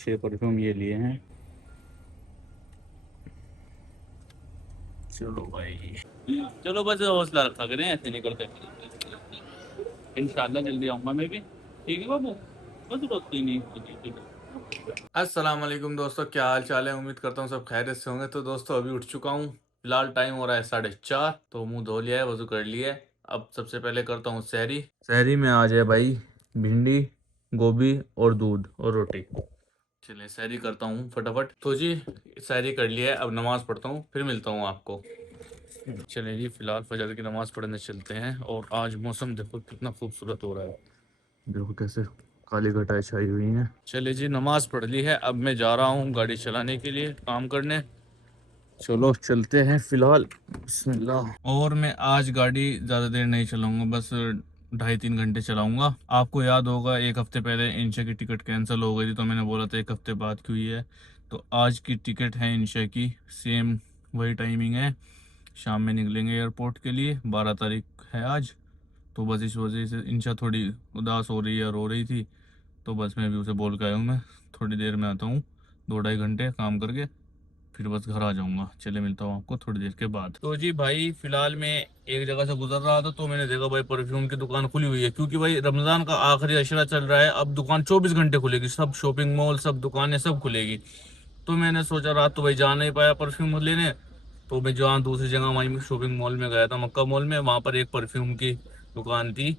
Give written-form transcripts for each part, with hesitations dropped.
6 perfume ये लिए हैं। चलो भाई, चलो बस हौसला रखा करें, ऐसे नहीं करते। इंशाल्लाह जल्दी आऊंगा मैं भी। ठीक है बाबू, बस रोकती नहीं होती। अस्सलाम वालेकुम दोस्तों, क्या हाल चाल है। उम्मीद करता हूँ सब खैरियत से होंगे। तो दोस्तों अभी उठ चुका हूँ। फिलहाल टाइम हो रहा है 4:30। तो मुंह धो लिया है, वजू कर लिया है। अब सबसे पहले करता हूँ सहरी। सहरी में आ जाए भाई भिंडी, गोभी और दूध और रोटी। चलिए सहरी करता हूँ फटाफट। तो जी सहरी कर लिया है, अब नमाज पढ़ता हूँ, फिर मिलता हूँ आपको। चलिए जी, फिलहाल फजर की नमाज पढ़ने चलते हैं। और आज मौसम देखो कितना खूबसूरत हो रहा है। देखो कैसे काली घटाएं छाई हुई हैं। चलिए जी, नमाज पढ़ ली है, अब मैं जा रहा हूँ गाड़ी चलाने के लिए, काम करने। चलो चलते हैं फिलहाल, बिस्मिल्लाह। और मैं आज गाड़ी ज़्यादा देर नहीं चलाऊंगा, बस 2.5-3 घंटे चलाऊंगा। आपको याद होगा एक हफ्ते पहले इंशा की टिकट कैंसिल हो गई थी, तो मैंने बोला था एक हफ्ते बाद क्यों हुई है। तो आज की टिकट है इंशा की, सेम वही टाइमिंग है। शाम में निकलेंगे एयरपोर्ट के लिए, 12 तारीख है आज। तो बस इस वजह से इंशा थोड़ी उदास हो रही है, रो रही थी। तो बस मैं भी उसे बोल के आया हूँ, मैं थोड़ी देर में आता हूँ, 2-2.5 घंटे काम करके फिर बस घर आ जाऊंगा। चले मिलता हूँ आपको थोड़ी देर के बाद। तो जी भाई फिलहाल मैं एक जगह से गुजर रहा था, तो मैंने देखा भाई परफ्यूम की दुकान खुली हुई है, क्योंकि भाई रमज़ान का आखिरी अशरा चल रहा है। अब दुकान 24 घंटे खुलेगी, सब शॉपिंग मॉल सब दुकानें सब खुलेगी। तो मैंने सोचा रात तो भाई जा नहीं पाया परफ्यूम लेने। तो मैं जहाँ दूसरी जगह वहीं शॉपिंग मॉल में गया था, मक्का मॉल में। वहाँ पर एक परफ्यूम की दुकान थी।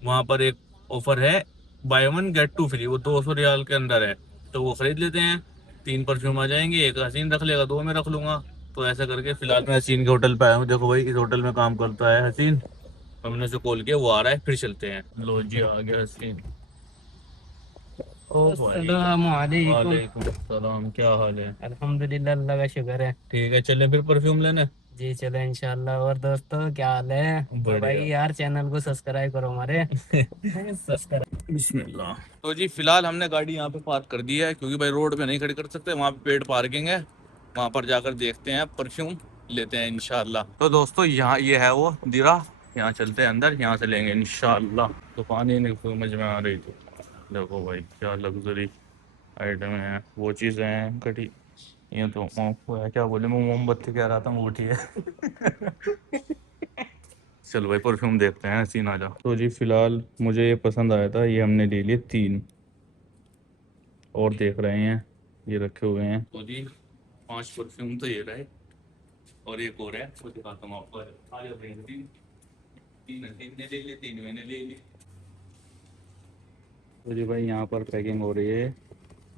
वहाँ पर एक ऑफर है, buy one get two free, वो 200 रियाल के अंदर है। तो वो खरीद लेते हैं, 3 परफ्यूम आ जाएंगे, एक हसीन रख लेगा, 2 मैं रख लूंगा। तो ऐसा करके फिलहाल मैं हसीन के होटल पे आया हूँ। देखो भाई इस होटल में काम करता है हसीन। हमने उसे कॉल किया, वो आ रहा है, फिर चलते हैं। लो जी आ गया हसीन। ओ भाई, अस्सलामुअलैकुम। वालेकुम सलाम, क्या हाल है। अल्हम्दुलिल्लाह, अल्लाह का शुक्र है। ठीक है, चले फिर परफ्यूम लेने। जी चलो इंशाल्लाह। और दोस्तों क्या हाल है। और भाई बढ़िया। यार चैनल को सब्सक्राइब करो हमारे। सब्सक्राइब। बिस्मिल्लाह। तो जी फिलहाल हमने गाड़ी यहाँ पे पार्क कर दी है, क्योंकि भाई रोड पे नहीं खड़ी कर सकते, वहाँ पे पेड पार्किंग है। वहाँ पर जाकर देखते हैं, परफ्यूम लेते हैं इंशाल्लाह। तो दोस्तों यहाँ ये है वो दिरा, यहाँ चलते हैं अंदर, यहाँ से लेंगे इंशाल्लाह। दुकान ही नहीं समझ में आ रही थी। देखो भाई क्या लग्जरी आइटम है, वो चीज़ें हैं कटी। ये तो वो है, क्या बोले, मैं मोमबत्ती कह रहा था, अंगूठी है। चलो भाई परफ्यूम देखते हैं, सीन आ जा। तो जी फिलहाल मुझे ये पसंद आया था, ये हमने ले लिए 3। और देख रहे हैं, ये रखे हुए हैं। तो जी 5 परफ्यूम तो ये रहे, और एक और है वो दिखाता हूँ आपको। आ जाओ भाई, तीन तीन तीन ने ले लिए, 3 मैंने ले लिए। तो जी भाई यहाँ पर पैकिंग हो रही है।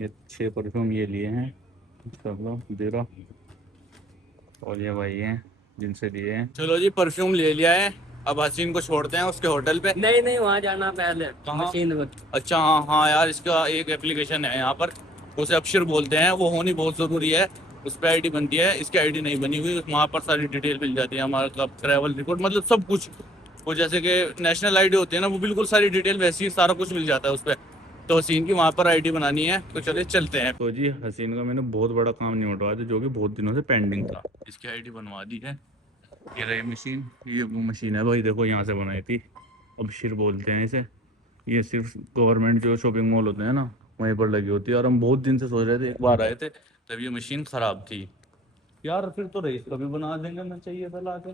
ये 6 परफ्यूम ये लिए हैं, चलो दे रहा। और ये भाई हैं जिनसे लिए हैं। चलो जी परफ्यूम ले लिया है, अब हसीन को छोड़ते हैं उसके होटल पे। नहीं नहीं, वहाँ जाना पहले। कहाँ? मशीन में। अच्छा हाँ हाँ यार, इसका एक एप्लीकेशन है यहाँ पर, उसे अबशिर बोलते हैं, वो होनी बहुत ज़रूरी है। उस पर आईडी बनती है, इसकी आईडी नहीं बनी हुई, वहाँ पर सारी डिटेल मिल जाती है, हमारा कब ट्रैवल रिकॉर्ड, मतलब सब कुछ। वो जैसे कि नेशनल आईडी होती है ना, वो बिल्कुल सारी डिटेल वैसी ही, सारा कुछ मिल जाता है उस पर। तो हसीन की वहाँ पर आईडी बनानी है, तो चलिए चलते हैं। तो जी हसीन का मैंने बहुत बड़ा काम निपटवाया था, जो कि बहुत दिनों से पेंडिंग था। इसकी आईडी बनवा दी है। ये रही मशीन, ये वो मशीन है भाई, देखो यहाँ से बनाई थी, अबशिर बोलते हैं इसे। ये सिर्फ गवर्नमेंट जो शॉपिंग मॉल होते हैं ना, वहीं पर लगी होती है। और हम बहुत दिन से सोच रहे थे, एक बार आए थे तब ये मशीन ख़राब थी। यार फिर तो रईस कभी बना देंगे, ना चाहिए था लाके।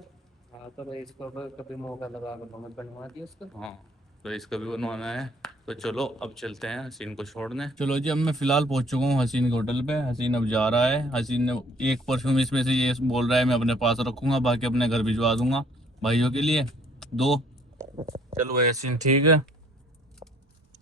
हाँ तो भाई इसको कभी मौका लगा कर मैं बनवा दिया उसको। हाँ, तो इसका भी बनवाना है। तो चलो अब चलते हैं हसीन को छोड़ने। चलो जी, अब मैं फ़िलहाल पहुंच चुका हूँ हसीन के होटल पे। हसीन अब जा रहा है। हसीन ने एक परफ्यूम इसमें से ये बोल रहा है मैं अपने पास रखूँगा, बाकी अपने घर भिजवा दूंगा भाइयों के लिए 2। चलो भाई हसीन ठीक है।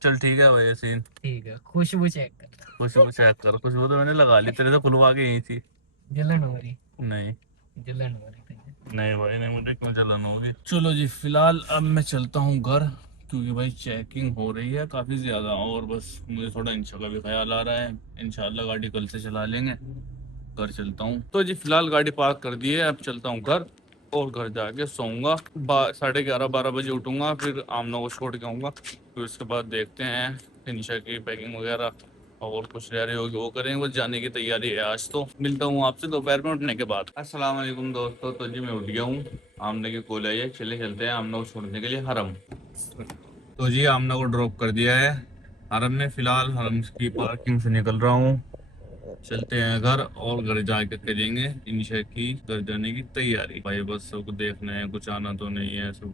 चल ठीक है भाई हसीन। ठीक है, खुशबू चेक कर। खुशबू चेक कर, खुशबू तो मैंने लगा ली, तेरे से खुलवा के यही थी। जलन हो रही। नहीं जलन हो रही तुझे। नहीं भाई नहीं, मुझे क्यों जलन होगी। चलो जी फिलहाल अब मैं चलता हूँ घर, क्योंकि भाई चेकिंग हो रही है काफ़ी ज़्यादा। और बस मुझे थोड़ा इंशा का भी ख्याल आ रहा है, इंशाल्लाह गाड़ी कल से चला लेंगे। घर चलता हूँ। तो जी फिलहाल गाड़ी पार्क कर दी है, अब चलता हूँ घर। और घर जाके सोऊंगा, 11:30-12 बजे उठूंगा, फिर आमना को छोड़ के आऊँगा। फिर उसके बाद देखते हैं इंशा की पैकिंग वगैरह, और कुछ रह रही होगी वो करेंगे, बस जाने की तैयारी है आज। तो मिलता हूँ आपसे दोपहर में उठने के बाद। अस्सलाम वालेकुम दोस्तों, तो जी मैं उठ गया हूँ। आमने की कॉल आई है, चले चलते हैं आमना को छोड़ने के लिए हरम। तो जी आमना को ड्रॉप कर दिया है, हरम में फिलहाल हरम की पार्किंग से निकल रहा हूँ। चलते हैं घर और घर जाके करेंगे इंशा की घर जाने की तैयारी। भाई बस सब कुछ देखना है, कुछ आना तो नहीं है, सब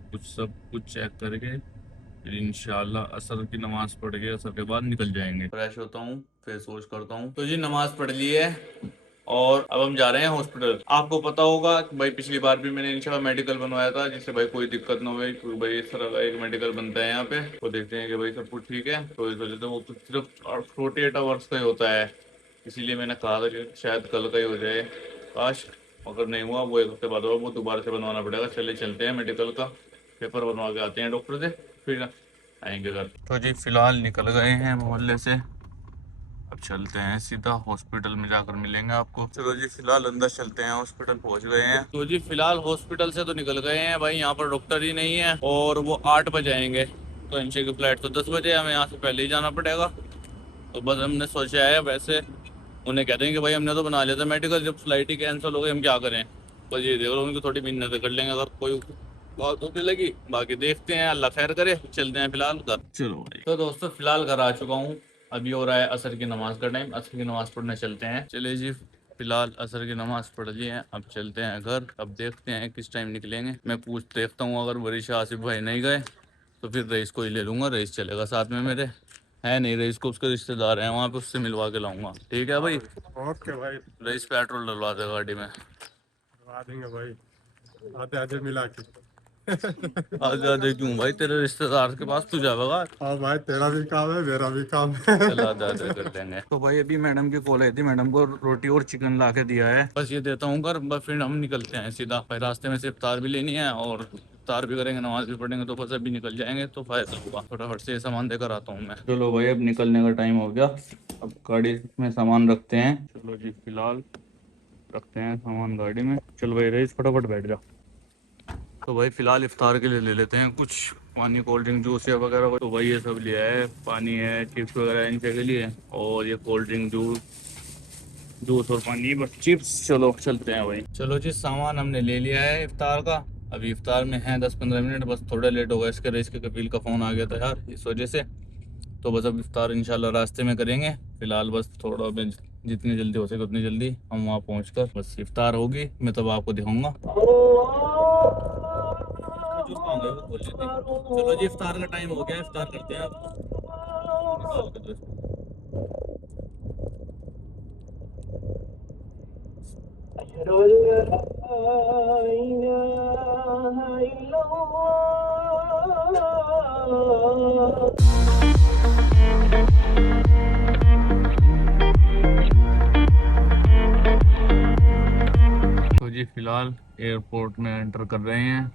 कुछ चेक करके फिर इंशाल्लाह असर की नमाज पढ़ के असर के बाद निकल जाएंगे। फ्रेश होता हूँ, फेस वॉश करता हूँ। तो जी नमाज पढ़ ली है और अब हम जा रहे हैं हॉस्पिटल। आपको पता होगा कि भाई पिछली बार भी मैंने इंशाल्लाह मेडिकल बनवाया था जिससे भाई कोई दिक्कत ना हो, क्योंकि भाई इस तरह का एक मेडिकल बनता है यहाँ पे। तो देखते हैं कि भाई सब कुछ ठीक है। तो इस वजह से वो कुछ सिर्फ 48 आवर्स का ही होता है, इसीलिए मैंने कहा था कि शायद कल का ही हो जाए। काश, अगर नहीं हुआ वो 1 हफ्ते बाद होगा, वो दोबारा से बनवाना पड़ेगा। चले चलते हैं मेडिकल का पेपर बनवा के आते हैं डॉक्टर से, फिर आएंगे घर। तो जी फिलहाल निकल गए हैं मोहल्ले से, अब चलते हैं सीधा हॉस्पिटल में जाकर मिलेंगे आपको। चलो जी फिलहाल अंदर चलते हैं, हॉस्पिटल पहुंच गए हैं। तो जी फिलहाल हॉस्पिटल से तो निकल गए हैं भाई, यहाँ पर डॉक्टर ही नहीं है और वो 8 बजे आएंगे। तो इंशा की फ्लाइट तो 10 बजे, हमें यहाँ से पहले ही जाना पड़ेगा। तो बस हमने सोचा है, वैसे उन्हें कहते हैं कि भाई हमने तो बना लिया था मेडिकल, जब फ्लाइट ही कैंसिल हो गई हम क्या करें। बस ये देखो उनकी थोड़ी मिन्नत कर लेंगे अगर कोई बात होने लगी। बाकी देखते हैं, अल्लाह खैर करे। चलते हैं फिलहाल घर। चलो भाई, तो दोस्तों फिलहाल घर आ चुका हूँ। अभी हो रहा है असर की नमाज का टाइम, असर की नमाज पढ़ने चलते हैं। चलिए जी फिलहाल असर की नमाज पढ़ ली है, अब चलते हैं घर। अब देखते हैं किस टाइम निकलेंगे। मैं पूछ देखता हूँ, अगर वरीशा आसिफ भाई नहीं गए तो फिर रईस को ही ले लूँगा, रईस चलेगा साथ में मेरे। है नहीं रईस को, उसके रिश्तेदार हैं वहाँ पे, उससे मिलवा के लाऊंगा। ठीक है भाई, ओके भाई, रईस पेट्रोल डलवा दे गाड़ी में। करवा देंगे भाई, आधे आधे मिला के। आज आधे क्यों भाई, तेरे रिश्तेदार के पास तू जाएगा। हाँ भाई, तेरा भी काम है मेरा भी काम है। चला आधे कर देंगे। तो भाई अभी मैडम की कॉल आई थी, मैडम को रोटी और चिकन ला के दिया है, बस ये देता हूँ घर, बस फिर हम निकलते हैं सीधा। भाई रास्ते में से इफ्तार भी लेनी है और इफ्तार भी करेंगे, नमाज भी पढ़ेंगे, तो बस अभी निकल जाएंगे तो फायदा होगा। फटाफट से सामान देकर आता हूँ मैं। चलो भाई अब निकलने का टाइम हो गया, अब गाड़ी में सामान रखते हैं। चलो जी फिलहाल रखते हैं सामान गाड़ी में। चलो भाई रईस फटाफट बैठ जा। तो भाई फिलहाल इफ्तार के लिए ले लेते हैं कुछ पानी, कोल्ड ड्रिंक, जूस या वगैरह। तो भाई ये सब लिया है, पानी है, चिप्स वगैरह इनके के लिए, और ये कोल्ड ड्रिंक, जूस जूस और पानी, बस चिप्स। चलो चलते हैं भाई। चलो जी सामान हमने ले लिया है इफ्तार का। अभी इफ्तार में है 10-15 मिनट, बस थोड़ा लेट हो गया इसके रईस के कपिल का फ़ोन आ गया था यार, इस वजह से। तो बस अब इफ्तार इंशाल्लाह रास्ते में करेंगे। फिलहाल बस थोड़ा जितनी जल्दी हो सके उतनी जल्दी हम वहाँ पहुँच बस इफ्तार होगी, मैं तब आपको दिखाऊंगा। चलो जी इफ्तार का टाइम हो गया, इफ्तार करते हैं अब। तो जी फिलहाल एयरपोर्ट में एंटर कर रहे हैं।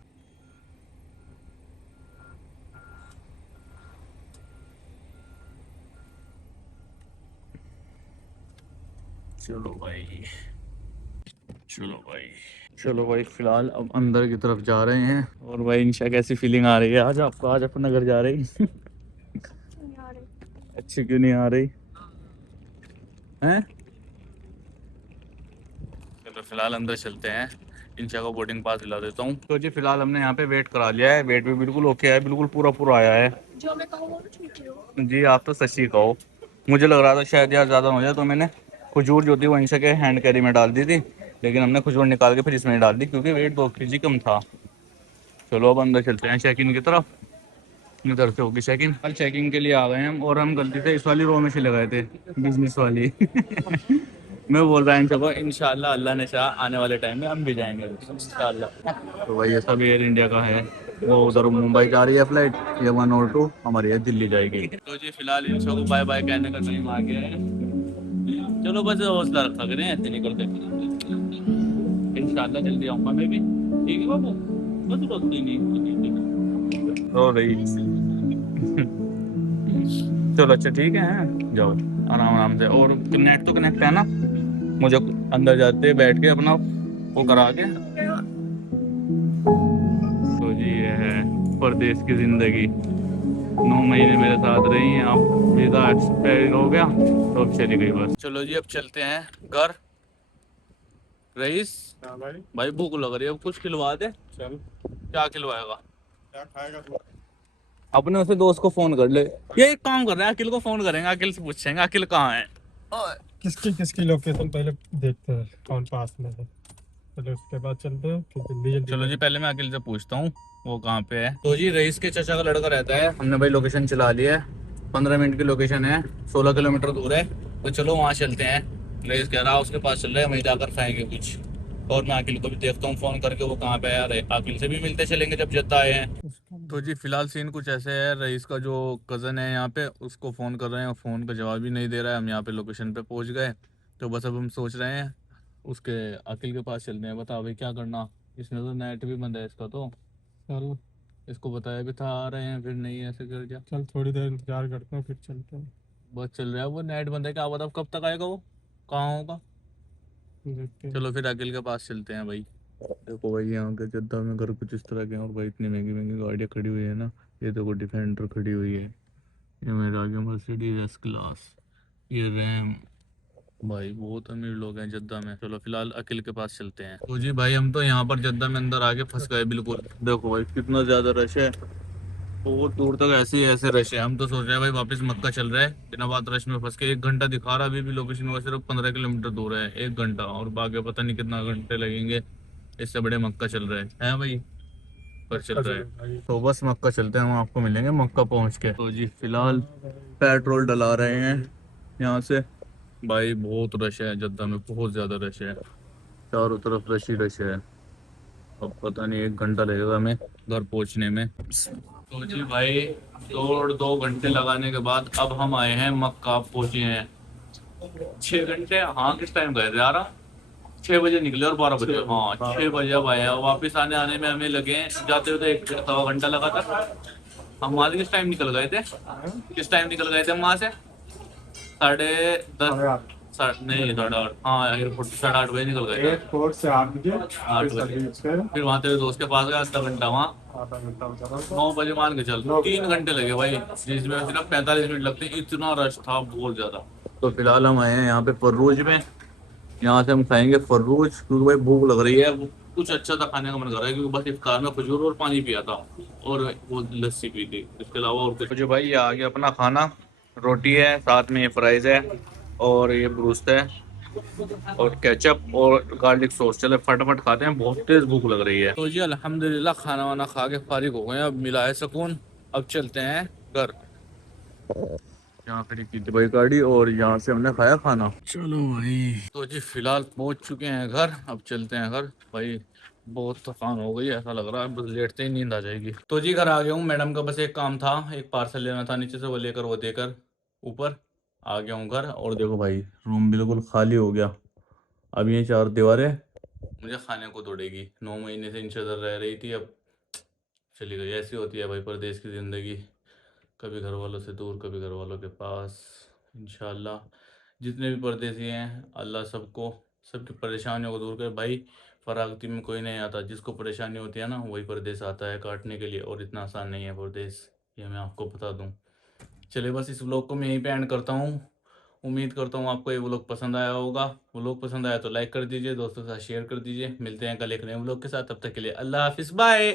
चलो भाई, चलो भाई, चलो भाई फिलहाल अब अंदर की तरफ जा रहे हैं। और भाई इंशा कैसी फीलिंग आ रही है आज आपको, आज अपना घर जा रही? अच्छी क्यों नहीं आ रही हैं? चलो फिलहाल अंदर चलते हैं, इंशा को बोर्डिंग पास दिला देता हूँ। तो जी फिलहाल हमने यहाँ पे वेट करा लिया है, वेट भी बिल्कुल ओके है, बिल्कुल पूरा पूरा आया है। जो मैं कहूँ वो ठीक है जी, आप तो सच्ची कहो। मुझे लग रहा था शायद यार ज़्यादा हो जाए, तो मैंने खजूर जो थी वो इंशा के हैंड कैरी में डाल दी थी, लेकिन हमने खजूर निकाल के फिर इसमें डाल दी क्योंकि वेट 2 kg कम था। चलो अब अंदर चलते हैं चेक इन की तरफ। इधर से होगी चेक इन, कल चेकिंग के लिए आ गए हैं और हम गलती से इस वाली रो में चले गए थे, बिजनेस वाली। मैं बोल रहा हूँ इनको इंशाल्लाह अल्लाह ने चाहा आने वाले टाइम में हम भी जाएंगे इंशाल्लाह। तो भाई ये सब एयर इंडिया का है, वो उधर मुंबई जा रही है फ्लाइट, ये 1 और 2 हमारी है दिल्ली जाएगी। तो जी फिलहाल इन सबको बाय बाय कहने का टाइम आ गया है। चलो बस हौसला रखा करें, ऐसे नहीं करते, इंशाल्लाह जल्दी आऊँगा मैं भी। ठीक है बाबू, बस रोकती नहीं रो रही। चलो अच्छा ठीक है, जाओ आराम आराम से। और नेट तो कनेक्ट है ना, मुझे अंदर जाते बैठ के अपना वो करा के। तो जी ये है परदेश की जिंदगी, 9 महीने मेरे साथ रही हैं, अब वीज़ा एक्सपायर हो गया तो अब चली गई बस। चलो जी अब चलते हैं घर। रईस हाँ भाई, भाई भूख लग रही है, अब कुछ खिलवा दे। चल। क्या खिलवाएगा? क्या खाएगा तू? अपने उसे दोस्त को फोन कर ले। ये एक काम कर रहे हैं, अखिल को फोन करेंगे, अखिल से पूछेंगे अखिल कहाँ है। किसकी किसकी लोकेशन पहले देखते हैं कौन पास में है, पहले उसके बाद चलते हैं फिर जल्दी जल्दी। चलो जी, पहले मैं अखिल से पूछता हूँ वो कहाँ पे है। तो जी रईस के चाचा का लड़का रहता है, हमने भाई लोकेशन चला लिया है, 15 मिनट की लोकेशन है, 16 किलोमीटर दूर है। तो चलो वहाँ चलते हैं। रईस कह रहा है उसके पास चल रहे हैं, वहीं जाकर खाएंगे कुछ। और मैं अखिल को भी देखता हूँ फोन करके वो कहाँ पे है। यार अखिल से भी मिलते चलेंगे जब जद्दा आए हैं। तो जी फिलहाल सीन कुछ ऐसे है, रईस का जो कज़न है यहाँ पे, उसको फ़ोन कर रहे हैं, फ़ोन का जवाब ही नहीं दे रहा है। हम यहाँ पे लोकेशन पे पहुँच गए। तो बस अब हम सोच रहे हैं उसके अखिल के पास चलते हैं। बता भाई क्या करना। इसमें तो नेट भी बंद है इसका, तो चल इसको बताया भी था आ रहे हैं, फिर नहीं ऐसे कर दिया। चल थोड़ी देर इंतजार करते हैं फिर चलते हैं, बस चल रहा है, वो नेट बंद है, क्या बता कब तक आएगा वो, कहाँ होगा। देखते हैं। चलो फिर अखिल के पास चलते हैं भाई। देखो भाई यहाँ के जद्दा में घर कुछ इस तरह के हैं, और भाई इतनी महंगी महंगी गाड़ियाँ खड़ी हुई है ना। ये देखो डिफेंडर खड़ी हुई है, ये मेरे आगे मर्सिडीज एस क्लास, ये रैम। भाई बहुत अमीर लोग हैं जद्दा में। चलो फिलहाल अखिल के पास चलते हैं। तो जी भाई हम तो यहाँ पर जद्दा में अंदर आके फंस गए बिल्कुल। देखो भाई कितना ज्यादा रश है, बहुत दूर तक ऐसे ही ऐसे रश है। हम तो सोच रहे हैं भाई वापस मक्का चल रहा है, बिना बात रश में फंस के। 1 घंटा दिखा रहा, अभी भी लोकेशन में सिर्फ 15 किलोमीटर दूर है। 1 घंटा और बाकी पता नहीं कितना घंटे लगेंगे, इससे बड़े मक्का चल रहा है भाई, पर चल रहा है। तो बस मक्का चलते हैं, हम आपको मिलेंगे मक्का पहुंच के। तो जी फिलहाल पेट्रोल डला रहे हैं यहाँ से। भाई बहुत रश है जद्दा में, बहुत ज़्यादा रश है, चारों तरफ रश ही रश है। अब पता नहीं 1 घंटा लगेगा हमें घर पहुंचने में। तो जी भाई 2 घंटे लगाने के बाद अब हम आए हैं मक्का, पहुंचे हैं 6 घंटे। हाँ किस टाइम गए थे यार, 6 बजे निकले और 12 बजे, हाँ 6 बजे अब आए हैं। वापस आने आने में हमें लगे, जाते हुए तो 1 1.25 घंटा लगा था। हम वहाँ से किस टाइम निकल गए थे, किस टाइम निकल गए थे हम वहाँ से? 10:30, नहीं 8:30, हाँ एयरपोर्ट से 8:30 बजे निकल गए थे। एयरपोर्ट से 8 बजे, 8 बजे फिर वहाँ तेरे दोस्त के पास गया, आधा घंटा वहाँ। आधा घंटा हो जाता 9 बजे मान के चल, 3 घंटे लगे भाई, जिसमें सिर्फ 45 मिनट लगते। इतना रश था बहुत ज्यादा। तो फिलहाल हम आए हैं यहाँ पे फर्रूज में, यहाँ से हम खाएंगे फर्रूज, क्योंकि भाई भूख लग रही है। कुछ अच्छा सा खाने का मन कर रहा है, क्योंकि बस इफ्तार में खजूर और पानी पिया था और वो लस्सी पी थी, इसके अलावा और कुछ। जो भाई ये आ गया अपना खाना, रोटी है, साथ में ये फ्राइज है और ये ब्रूस्ट है और केचप और गार्लिक सॉस। चले फटाफट खाते हैं, बहुत तेज भूख लग रही है। तो जी अल्हम्दुलिल्लाह खाना वाना खा के फारिग हो गए, अब मिला है सुकून। अब चलते हैं घर। यहाँ खड़ी की थी भाई गाड़ी और यहाँ से हमने खाया खाना। चलो भाई तो जी फिलहाल पहुंच चुके हैं घर, अब चलते हैं घर। भाई बहुत थकान हो गई, ऐसा लग रहा है बस लेटते ही नींद आ जाएगी। तो जी घर आ गया हूँ, मैडम का बस एक काम था, एक पार्सल लेना था नीचे से, वो लेकर वो देकर ऊपर आ गया हूँ घर। और देखो भाई रूम बिल्कुल खाली हो गया। अब ये 4 दीवारें मुझे खाने को तोड़ेगी। 9 महीने से इनसे इधर रह रही थी, अब चली गई। ऐसी होती है भाई परदेश की ज़िंदगी, कभी घर वालों से दूर कभी घर वालों के पास। इंशाल्लाह जितने भी परदेसी हैं अल्लाह सबको, सबकी परेशानियों को दूर करे। भाई फरागती में कोई नहीं आता, जिसको परेशानी होती है ना वही परदेस आता है काटने के लिए, और इतना आसान नहीं है परदेस, ये मैं आपको बता दूं। चलिए बस इस व्लॉग को मैं यहीं पे एंड करता हूँ। उम्मीद करता हूँ आपको ये व्लॉग पसंद आया होगा। व्लॉग पसंद आया तो लाइक कर दीजिए, दोस्तों के साथ शेयर कर दीजिए। मिलते हैं कल एक नए व्लॉग के साथ, तब तक के लिए अल्लाह हाफिज़, बाय।